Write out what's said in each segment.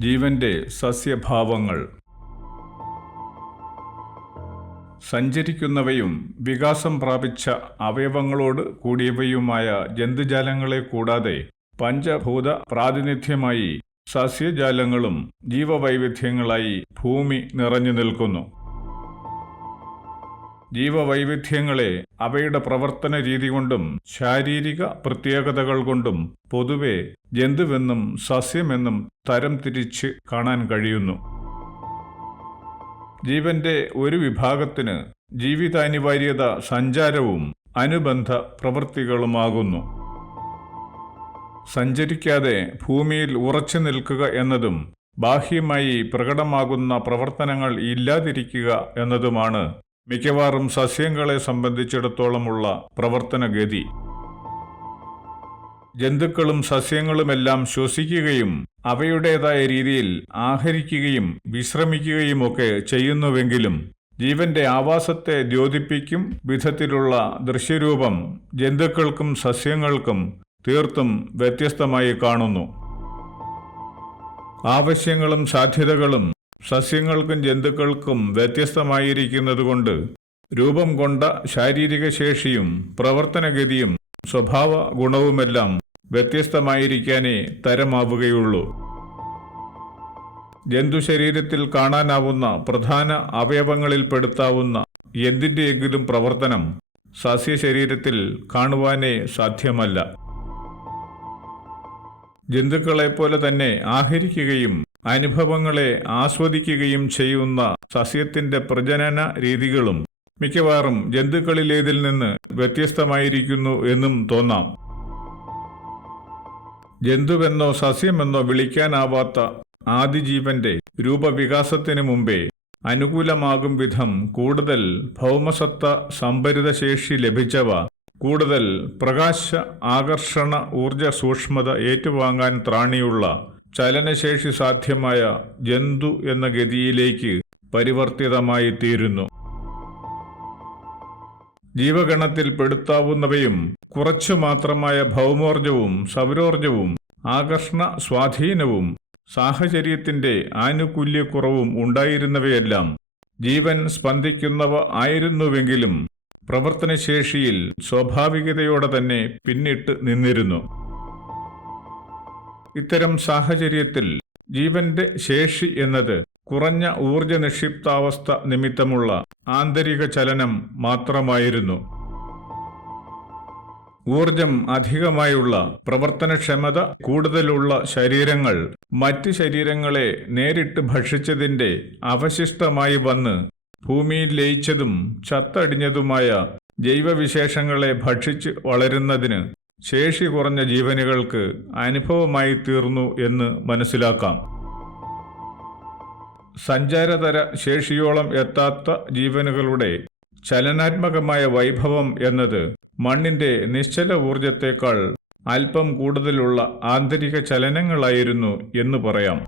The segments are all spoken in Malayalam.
ജീവന്റെ സസ്യഭാവങ്ങൾ. സഞ്ചരിക്കുന്നവയും വികാസം പ്രാപിച്ച അവയവങ്ങളോട് കൂടിയവയുമായ ജന്തുജാലങ്ങളെ കൂടാതെ പഞ്ചഭൂത പ്രാതിനിധ്യമായി സസ്യജാലങ്ങളും ജീവവൈവിധ്യങ്ങളായി ഭൂമി നിറഞ്ഞു നിൽക്കുന്നു. ജീവവൈവിധ്യങ്ങളെ അവയുടെ പ്രവർത്തന രീതി കൊണ്ടും ശാരീരിക പ്രത്യേകതകൾ കൊണ്ടും പൊതുവെ ജന്തുവെന്നും സസ്യമെന്നും തരംതിരിച്ച് കാണാൻ കഴിയുന്നു. ജീവന്റെ ഒരു വിഭാഗത്തിന് ജീവിതാനിവാര്യത സഞ്ചാരവും അനുബന്ധ പ്രവൃത്തികളുമാകുന്നു. സഞ്ചരിക്കാതെ ഭൂമിയിൽ ഉറച്ചു നിൽക്കുക എന്നതും ബാഹ്യമായി പ്രകടമാകുന്ന പ്രവർത്തനങ്ങൾ ഇല്ലാതിരിക്കുക എന്നതുമാണ് മിക്കവാറും സസ്യങ്ങളെ സംബന്ധിച്ചിടത്തോളമുള്ള പ്രവർത്തനഗതി. ജന്തുക്കളും സസ്യങ്ങളുമെല്ലാം ശ്വസിക്കുകയും അവയുടേതായ രീതിയിൽ ആഹരിക്കുകയും വിശ്രമിക്കുകയുമൊക്കെ ചെയ്യുന്നുവെങ്കിലും ജീവന്റെ ആവാസത്തെ ദ്യോതിപ്പിക്കും വിധത്തിലുള്ള ദൃശ്യരൂപം ജന്തുക്കൾക്കും സസ്യങ്ങൾക്കും തീർത്തും വ്യത്യസ്തമായി കാണുന്നു. ആവശ്യങ്ങളും സാധ്യതകളും സസ്യങ്ങൾക്കും ജന്തുക്കൾക്കും വ്യത്യസ്തമായിരിക്കുന്നതുകൊണ്ട് രൂപം കൊണ്ട ശാരീരിക ശേഷിയും പ്രവർത്തനഗതിയും സ്വഭാവ ഗുണവുമെല്ലാം വ്യത്യസ്തമായിരിക്കാനേ തരമാവുകയുള്ളൂ. ജന്തുശരീരത്തിൽ കാണാനാവുന്ന പ്രധാന അവയവങ്ങളിൽപ്പെടുത്താവുന്ന എന്തിൻ്റെയെങ്കിലും പ്രവർത്തനം സസ്യശരീരത്തിൽ കാണുവാനേ സാധ്യമല്ല. ജന്തുക്കളെപ്പോലെ തന്നെ ആഹരിക്കുകയും അനുഭവങ്ങളെ ആസ്വദിക്കുകയും ചെയ്യുന്ന സസ്യത്തിന്റെ പ്രജനന രീതികളും മിക്കവാറും ജന്തുക്കളിലേതിൽ നിന്ന് വ്യത്യസ്തമായിരിക്കുന്നു എന്നും തോന്നാം. ജന്തുവെന്നോ സസ്യമെന്നോ വിളിക്കാനാവാത്ത ആദിജീവന്റെ രൂപവികാസത്തിനു മുമ്പേ അനുകൂലമാകും വിധം കൂടുതൽ ഭൗമസത്ത സംഭരിതശേഷി ലഭിച്ചവ കൂടുതൽ പ്രകാശ ആകർഷണ ഊർജ സൂക്ഷ്മത ഏറ്റുവാങ്ങാൻ ത്രാണിയുള്ള ചലനശേഷി സാധ്യമായ ജന്തു എന്ന ഗതിയിലേക്ക് പരിവർത്തിതമായി തീരുന്നു. ജീവഗണത്തിൽ പെടുത്താവുന്നവയും കുറച്ചു മാത്രമായ ഭൗമോർജവും സൗരോർജവും ആകർഷണ സ്വാധീനവും സാഹചര്യത്തിന്റെ ആനുകൂല്യക്കുറവും ഉണ്ടായിരുന്നവയെല്ലാം ജീവൻ സ്പന്ദിക്കുന്നവ ആയിരുന്നുവെങ്കിലും പ്രവർത്തനശേഷിയിൽ സ്വാഭാവികതയോടെ തന്നെ പിന്നിട്ട് നിന്നിരുന്നു. ഇത്തരം സാഹചര്യത്തിൽ ജീവന്റെ ശേഷി എന്നത് കുറഞ്ഞ ഊർജ നിക്ഷിപ്താവസ്ഥ നിമിത്തമുള്ള ആന്തരിക ചലനം മാത്രമായിരുന്നു. ഊർജം അധികമായുള്ള പ്രവർത്തനക്ഷമത കൂടുതലുള്ള ശരീരങ്ങൾ മറ്റ് ശരീരങ്ങളെ നേരിട്ട് ഭക്ഷിച്ചതിന്റെ അവശിഷ്ടമായി വന്ന് ഭൂമിയിൽ ലയിച്ചതും ചത്തടിഞ്ഞതുമായ ജൈവവിശേഷങ്ങളെ ഭക്ഷിച്ച് വളരുന്നതിന് ശേഷി കുറഞ്ഞ ജീവനുകൾക്ക് അനുഭവമായി തീർന്നു എന്ന് മനസ്സിലാക്കാം. സഞ്ചാരതര ശേഷിയോളം എത്താത്ത ജീവനുകളുടെ ചലനാത്മകമായ വൈഭവം എന്നത് മണ്ണിന്റെ നിശ്ചല ഊർജത്തേക്കാൾ അല്പം കൂടുതലുള്ള ആന്തരിക ചലനങ്ങളായിരുന്നു എന്ന് പറയാം.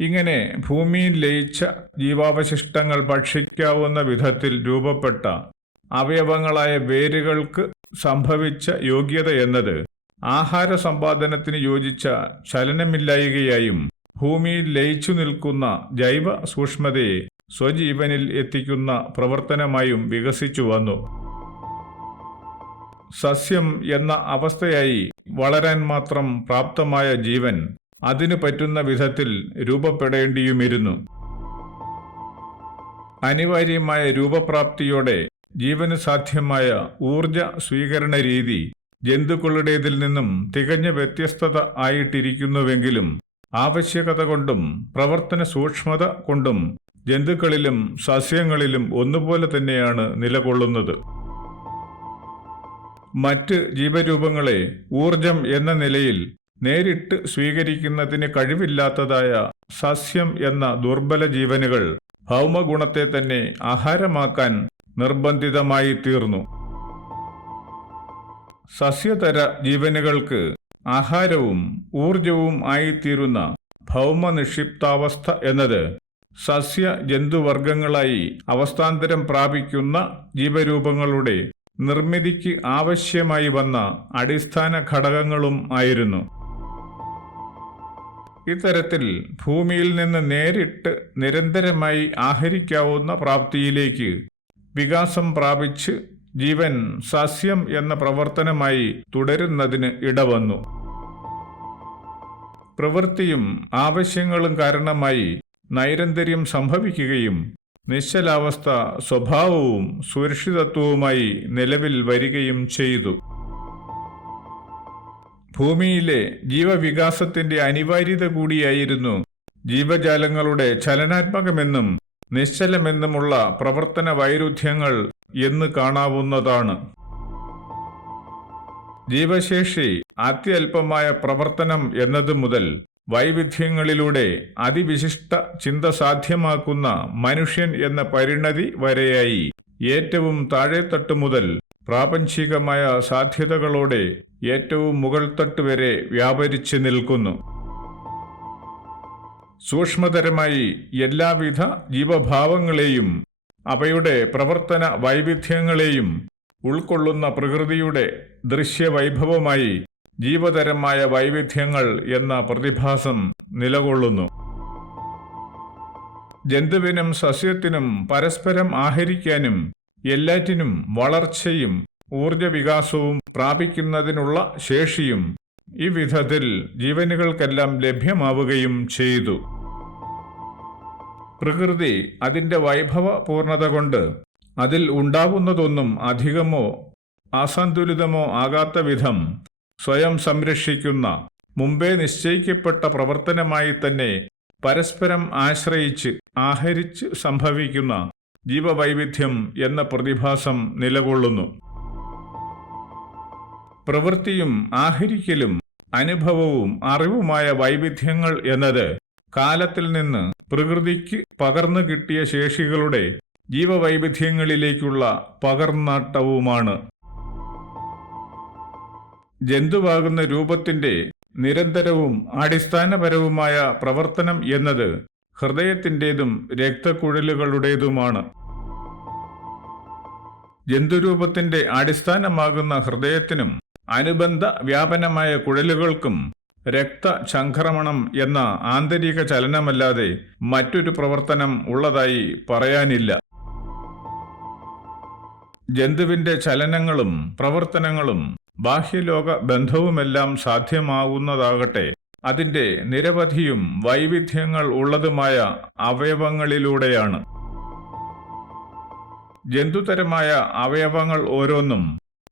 ഇങ്ങനെ ഭൂമിയിൽ ലയിച്ച ജീവാവശിഷ്ടങ്ങൾ ഭക്ഷിക്കാവുന്ന വിധത്തിൽ രൂപപ്പെട്ട അവയവങ്ങളായ വേരുകൾക്ക് സംഭവിച്ച യോഗ്യത എന്നത് ആഹാര സമ്പാദനത്തിന് യോജിച്ച ചലനമില്ലായ്കയായും ഭൂമിയിൽ ലയിച്ചു നിൽക്കുന്ന ജൈവ സൂക്ഷ്മതയെ സ്വജീവനിൽ എത്തിക്കുന്ന പ്രവർത്തനമായും വികസിച്ചു വന്നു. സസ്യം എന്ന അവസ്ഥയായി വളരാൻ മാത്രം പ്രാപ്തമായ ജീവൻ അതിനു പറ്റുന്ന വിധത്തിൽ രൂപപ്പെടേണ്ടിയുമിരുന്നു. അനിവാര്യമായ രൂപപ്രാപ്തിയോടെ ജീവന് സാധ്യമായ ഊർജ സ്വീകരണ രീതി ജന്തുക്കളുടേതിൽ നിന്നും തികഞ്ഞ വ്യത്യസ്തത ആയിട്ടിരിക്കുന്നുവെങ്കിലും ആവശ്യകത കൊണ്ടും പ്രവർത്തന സൂക്ഷ്മത കൊണ്ടും ജന്തുക്കളിലും സസ്യങ്ങളിലും ഒന്നുപോലെ തന്നെയാണ് നിലകൊള്ളുന്നത്. മറ്റ് ജീവരൂപങ്ങളെ ഊർജം എന്ന നിലയിൽ നേരിട്ട് സ്വീകരിക്കുന്നതിന് കഴിവില്ലാത്തതായ സസ്യം എന്ന ദുർബല ജീവനുകൾ ഭൗമഗുണത്തെ തന്നെ ആഹാരമാക്കാൻ നിർബന്ധിതമായി തീർന്നു. സസ്യതര ജീവനുകൾക്ക് ആഹാരവും ഊർജവും ആയിത്തീരുന്ന ഭൗമനിക്ഷിപ്താവസ്ഥ എന്നത് സസ്യ ജന്തുവർഗങ്ങളായി അവസ്ഥാന്തരം പ്രാപിക്കുന്ന ജീവരൂപങ്ങളുടെ നിർമ്മിതിക്ക് ആവശ്യമായി വന്ന അടിസ്ഥാന ഘടകങ്ങളും ആയിരുന്നു. ഇത്തരത്തിൽ ഭൂമിയിൽ നിന്ന് നേരിട്ട് നിരന്തരമായി ആഹരിക്കാവുന്ന പ്രാപ്തിയിലേക്ക് വികാസം പ്രാപിച്ച് ജീവൻ സസ്യം എന്ന പ്രവർത്തനമായി തുടരുന്നതിന് ഇടവന്നു. പ്രവൃത്തിയും ആവശ്യങ്ങളും കാരണമായി നൈരന്തര്യം സംഭവിക്കുകയും നിശ്ചലാവസ്ഥ സ്വഭാവവും സുരക്ഷിതത്വവുമായി നിലവിൽ വരികയും ചെയ്തു. ഭൂമിയിലെ ജീവവികാസത്തിന്റെ അനിവാര്യത കൂടിയായിരുന്നു ജീവജാലങ്ങളുടെ ചലനാത്മകമെന്നും നിശ്ചലമെന്നുമുള്ള പ്രവർത്തന വൈരുദ്ധ്യങ്ങൾ എന്ന് കാണാവുന്നതാണ്. ജീവശേഷി അത്യല്പമായ പ്രവർത്തനം എന്നതു മുതൽ വൈവിധ്യങ്ങളിലൂടെ അതിവിശിഷ്ട ചിന്ത സാധ്യമാക്കുന്ന മനുഷ്യൻ എന്ന പരിണതി വരെയായി ഏറ്റവും താഴെത്തട്ട് മുതൽ പ്രാപഞ്ചികമായ സാധ്യതകളോടെ ഏറ്റവും മുകൾത്തട്ട് വരെ വ്യാപരിച്ചു നിൽക്കുന്നു. സൂക്ഷ്മതരമായി എല്ലാവിധ ജീവഭാവങ്ങളെയും അവയുടെ പ്രവർത്തന വൈവിധ്യങ്ങളെയും ഉൾക്കൊള്ളുന്ന പ്രകൃതിയുടെ ദൃശ്യവൈഭവമായി ജീവതരമായ വൈവിധ്യങ്ങൾ എന്ന പ്രതിഭാസം നിലകൊള്ളുന്നു. ജന്തുവിനും സസ്യത്തിനും പരസ്പരം ആഹരിക്കാനും എല്ലാറ്റിനും വളർച്ചയും ഊർജവികാസവും പ്രാപിക്കുന്നതിനുള്ള ശേഷിയും ഈ വിധത്തിൽ ജീവനുകൾക്കെല്ലാം ലഭ്യമാവുകയും ചെയ്തു. പ്രകൃതി അതിൻ്റെ വൈഭവ പൂർണ്ണത കൊണ്ട് അതിൽ ഉണ്ടാവുന്നതൊന്നും അധികമോ അസന്തുലിതമോ ആകാത്ത വിധം സ്വയം സംരക്ഷിക്കുന്ന മുമ്പേ നിശ്ചയിക്കപ്പെട്ട പ്രവർത്തനമായി തന്നെ പരസ്പരം ആശ്രയിച്ച് ആഹരിച്ച് സംഭവിക്കുന്ന ജീവവൈവിധ്യം എന്ന പ്രതിഭാസം നിലകൊള്ളുന്നു. പ്രവൃത്തിയും ആഹരിക്കലും അനുഭവവും അറിവുമായ വൈവിധ്യങ്ങൾ എന്നത് കാലത്തിൽ നിന്ന് പ്രകൃതിക്ക് പകർന്നു കിട്ടിയ ശേഷികളുടെ ജീവവൈവിധ്യങ്ങളിലേക്കുള്ള പകർന്നാട്ടവുമാണ്. ജന്തുവാകുന്ന രൂപത്തിന്റെ നിരന്തരവും അടിസ്ഥാനപരവുമായ പ്രവർത്തനം എന്നത് ഹൃദയത്തിൻ്റെതും രക്തക്കുഴലുകളുടേതുമാണ്. ജന്തുരൂപത്തിന്റെ അടിസ്ഥാനമാകുന്ന ഹൃദയത്തിനും അനുബന്ധ വ്യാപനമായ കുഴലുകൾക്കും രക്തചംക്രമണം എന്ന ആന്തരിക ചലനമല്ലാതെ മറ്റൊരു പ്രവർത്തനം ഉള്ളതായി പറയാനില്ല. ജന്തുവിന്റെ ചലനങ്ങളും പ്രവർത്തനങ്ങളും ബാഹ്യലോക ബന്ധവുമെല്ലാം സാധ്യമാകുന്നതാകട്ടെ അതിൻ്റെ നിരവധിയും വൈവിധ്യങ്ങൾ ഉള്ളതുമായ അവയവങ്ങളിലൂടെയാണ്. ജന്തുതരമായ അവയവങ്ങൾ ഓരോന്നും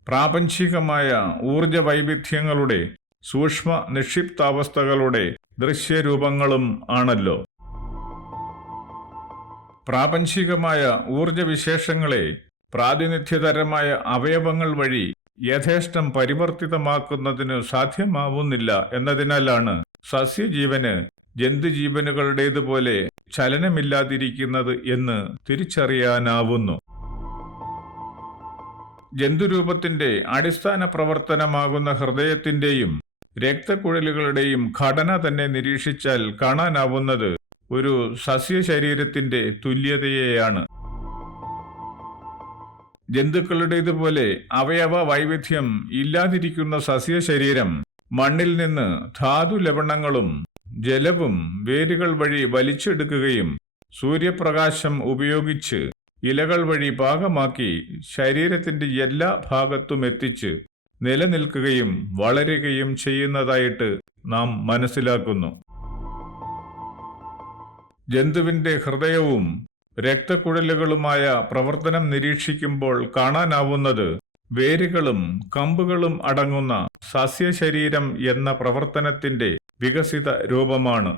പ്രാപഞ്ചികമായ ഊർജ വൈവിധ്യങ്ങളുടെ സൂക്ഷ്മ നിക്ഷിപ്താവസ്ഥകളുടെ ദൃശ്യരൂപങ്ങളും ആണല്ലോ. പ്രാപഞ്ചികമായ ഊർജവിശേഷങ്ങളെ പ്രാതിനിധ്യതരമായ അവയവങ്ങൾ വഴി യഥേഷ്ടം പരിവർത്തിതമാക്കുന്നതിന് സാധ്യമാവുന്നില്ല എന്നതിനാലാണ് സസ്യജീവന് ജന്തുജീവനുകളുടേതുപോലെ ചലനമില്ലാതിരിക്കുന്നത് എന്ന് തിരിച്ചറിയാനാവുന്നു. ജന്തുരൂപത്തിന്റെ അടിസ്ഥാന പ്രവർത്തനമാകുന്ന ഹൃദയത്തിന്റെയും രക്തക്കുഴലുകളുടെയും ഘടന തന്നെ നിരീക്ഷിച്ചാൽ കാണാനാവുന്നത് ഒരു സസ്യശരീരത്തിന്റെ തുല്യതയെയാണ്. ജന്തുക്കളുടേതുപോലെ അവയവ വൈവിധ്യം ഇല്ലാതിരിക്കുന്ന സസ്യശരീരം മണ്ണിൽ നിന്ന് ധാതു ലവണങ്ങളും ജലവും വേരുകൾ വഴി വലിച്ചെടുക്കുകയും സൂര്യപ്രകാശം ഉപയോഗിച്ച് ഇലകൾ വഴി പാകമാക്കി ശരീരത്തിന്റെ എല്ലാ ഭാഗത്തും എത്തിച്ച് നിലനിൽക്കുകയും വളരുകയും ചെയ്യുന്നതായിട്ട് നാം മനസ്സിലാക്കുന്നു. ജന്തുവിന്റെ ഹൃദയവും രക്തക്കുഴലുകളുമായ പ്രവർത്തനം നിരീക്ഷിക്കുമ്പോൾ കാണാനാവുന്നത് വേരുകളും കമ്പുകളും അടങ്ങുന്ന സസ്യശരീരം എന്ന പ്രവർത്തനത്തിന്റെ വികസിത രൂപമാണ്.